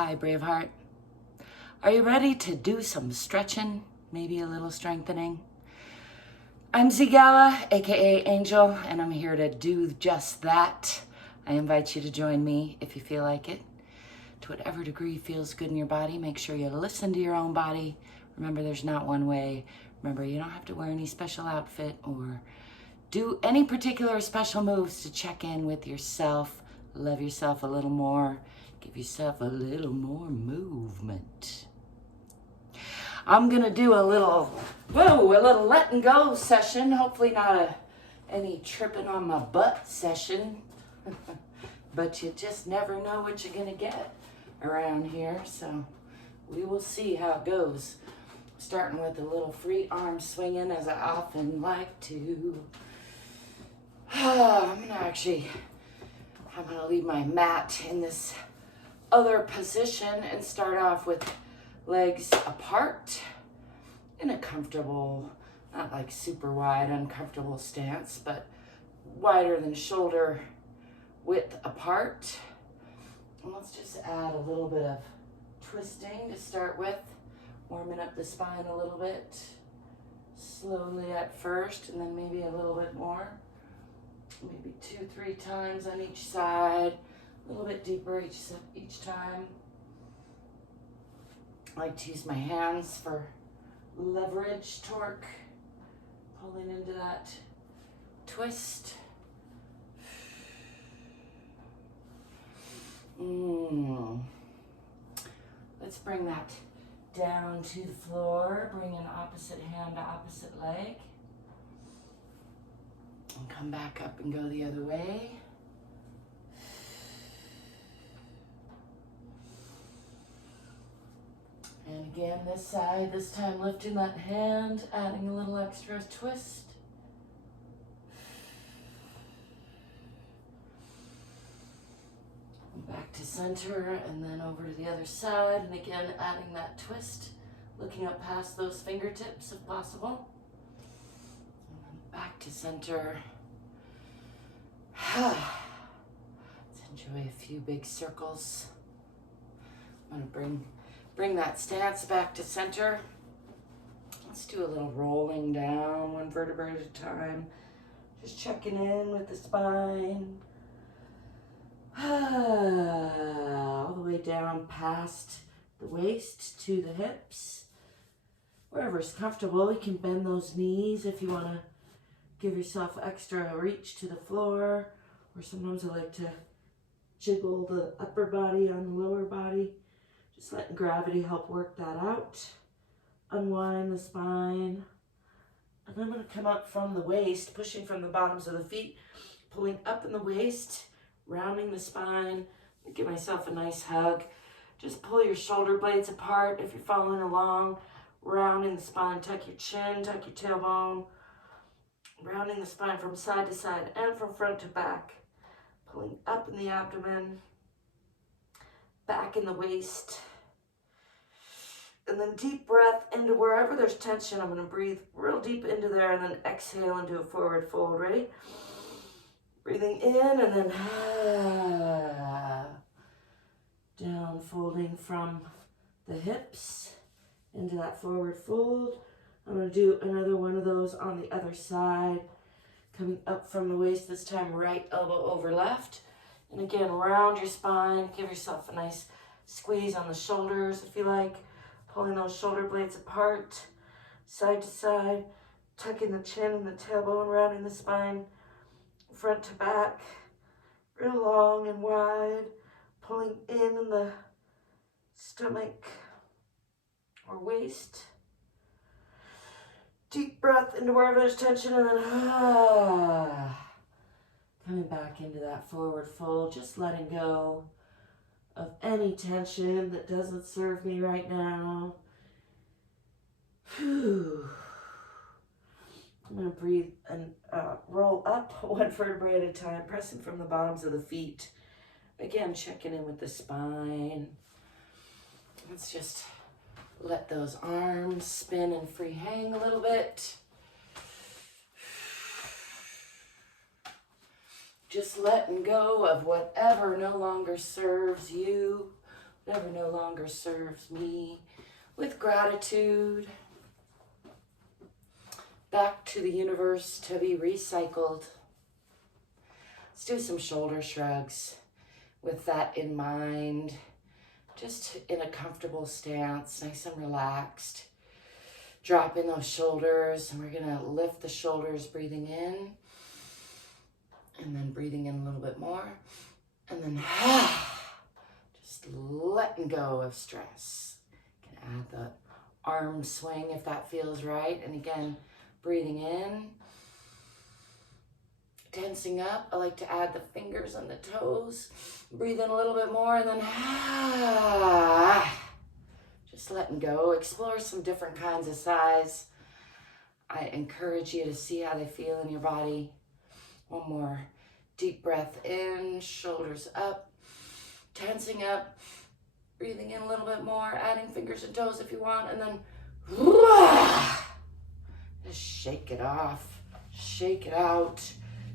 Hi, Braveheart. Are you ready to do some stretching? Maybe a little strengthening? I'm ZGALA, aka Angel, and I'm here to do just that. I invite you to join me if you feel like it. To whatever degree feels good in your body, make sure you listen to your own body. Remember, there's not one way. Remember, you don't have to wear any special outfit or do any particular special moves to check in with yourself. Love yourself a little more. Give yourself a little more movement. I'm gonna do a little letting go session. Hopefully not any tripping on my butt session. But you just never know what you're gonna get around here. So we will see how it goes. Starting with a little free arm swinging as I often like to. I'm gonna leave my mat in this other position and start off with legs apart in a comfortable, not like super wide, uncomfortable stance, but wider than shoulder width apart. And let's just add a little bit of twisting to start with, warming up the spine a little bit, slowly at first, and then maybe a little bit more. Maybe 2-3 times on each side, a little bit deeper each time. I like to use my hands for leverage, torque, pulling into that twist. Let's bring that down to the floor. Bring an opposite hand to opposite leg. And come back up and go the other way. And again, this side, this time lifting that hand, adding a little extra twist. Back to center and then over to the other side. And again, adding that twist, looking up past those fingertips if possible. Back to center. Let's enjoy a few big circles. I'm gonna bring that stance back to center. Let's do a little rolling down, one vertebra at a time. Just checking in with the spine. All the way down past the waist to the hips. Wherever's comfortable, you can bend those knees if you want to give yourself extra reach to the floor, or sometimes I like to jiggle the upper body on the lower body, just letting gravity help work that out. Unwind the spine. And I'm going to come up from the waist, pushing from the bottoms of the feet, pulling up in the waist, rounding the spine. Give myself a nice hug. Just pull your shoulder blades apart if you're following along. Rounding the spine, tuck your chin, tuck your tailbone. Rounding the spine from side to side and from front to back. Pulling up in the abdomen, back in the waist. And then deep breath into wherever there's tension. I'm going to breathe real deep into there and then exhale into a forward fold. Ready? Breathing in and then down, folding from the hips into that forward fold. I'm going to do another one of those on the other side. Coming up from the waist, this time right elbow over left. And again, round your spine. Give yourself a nice squeeze on the shoulders if you like. Pulling those shoulder blades apart, side to side. Tucking the chin and the tailbone, rounding the spine, front to back. Real long and wide. Pulling in the stomach or waist. Deep breath into wherever there's tension and then coming back into that forward fold, just letting go of any tension that doesn't serve me right now. I'm going to breathe and roll up one vertebrae at a time, pressing from the bottoms of the feet. Again, checking in with the spine. Let's just let those arms spin and free hang a little bit. Just letting go of whatever no longer serves you, whatever no longer serves me, with gratitude, back to the universe to be recycled. Let's do some shoulder shrugs with that in mind, just in a comfortable stance, nice and relaxed. Drop in those shoulders, and we're gonna lift the shoulders, breathing in, and then breathing in a little bit more, and then just letting go of stress. You can add the arm swing if that feels right, and again, breathing in, tensing up. I like to add the fingers and the toes. Breathe in a little bit more, and then just letting go. Explore some different kinds of sighs. I encourage you to see how they feel in your body. One more deep breath in, shoulders up, tensing up, breathing in a little bit more, adding fingers and toes if you want, and then just shake it off, shake it out,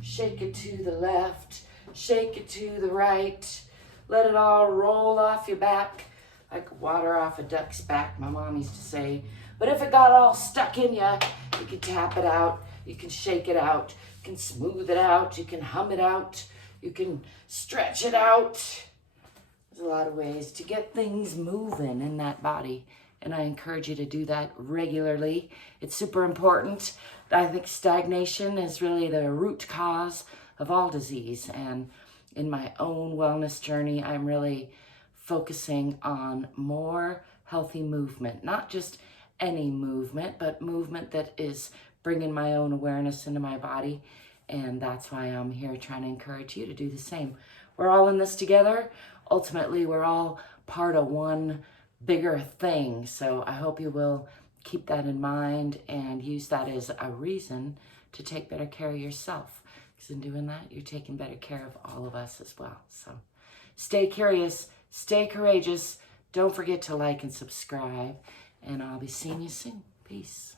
shake it to the left, shake it to the right. Let it all roll off your back like water off a duck's back, my mom used to say. But if it got all stuck in you, you can tap it out, you can shake it out, you can smooth it out, you can hum it out, you can stretch it out. There's a lot of ways to get things moving in that body, and I encourage you to do that regularly. It's super important. I think stagnation is really the root cause of all disease, and in my own wellness journey, I'm really focusing on more healthy movement, not just any movement, but movement that is bringing my own awareness into my body. And that's why I'm here trying to encourage you to do the same. We're all in this together. Ultimately, we're all part of one bigger thing. So I hope you will keep that in mind and use that as a reason to take better care of yourself. Because in doing that, you're taking better care of all of us as well. So stay curious, stay courageous. Don't forget to like and subscribe. And I'll be seeing you soon. Peace.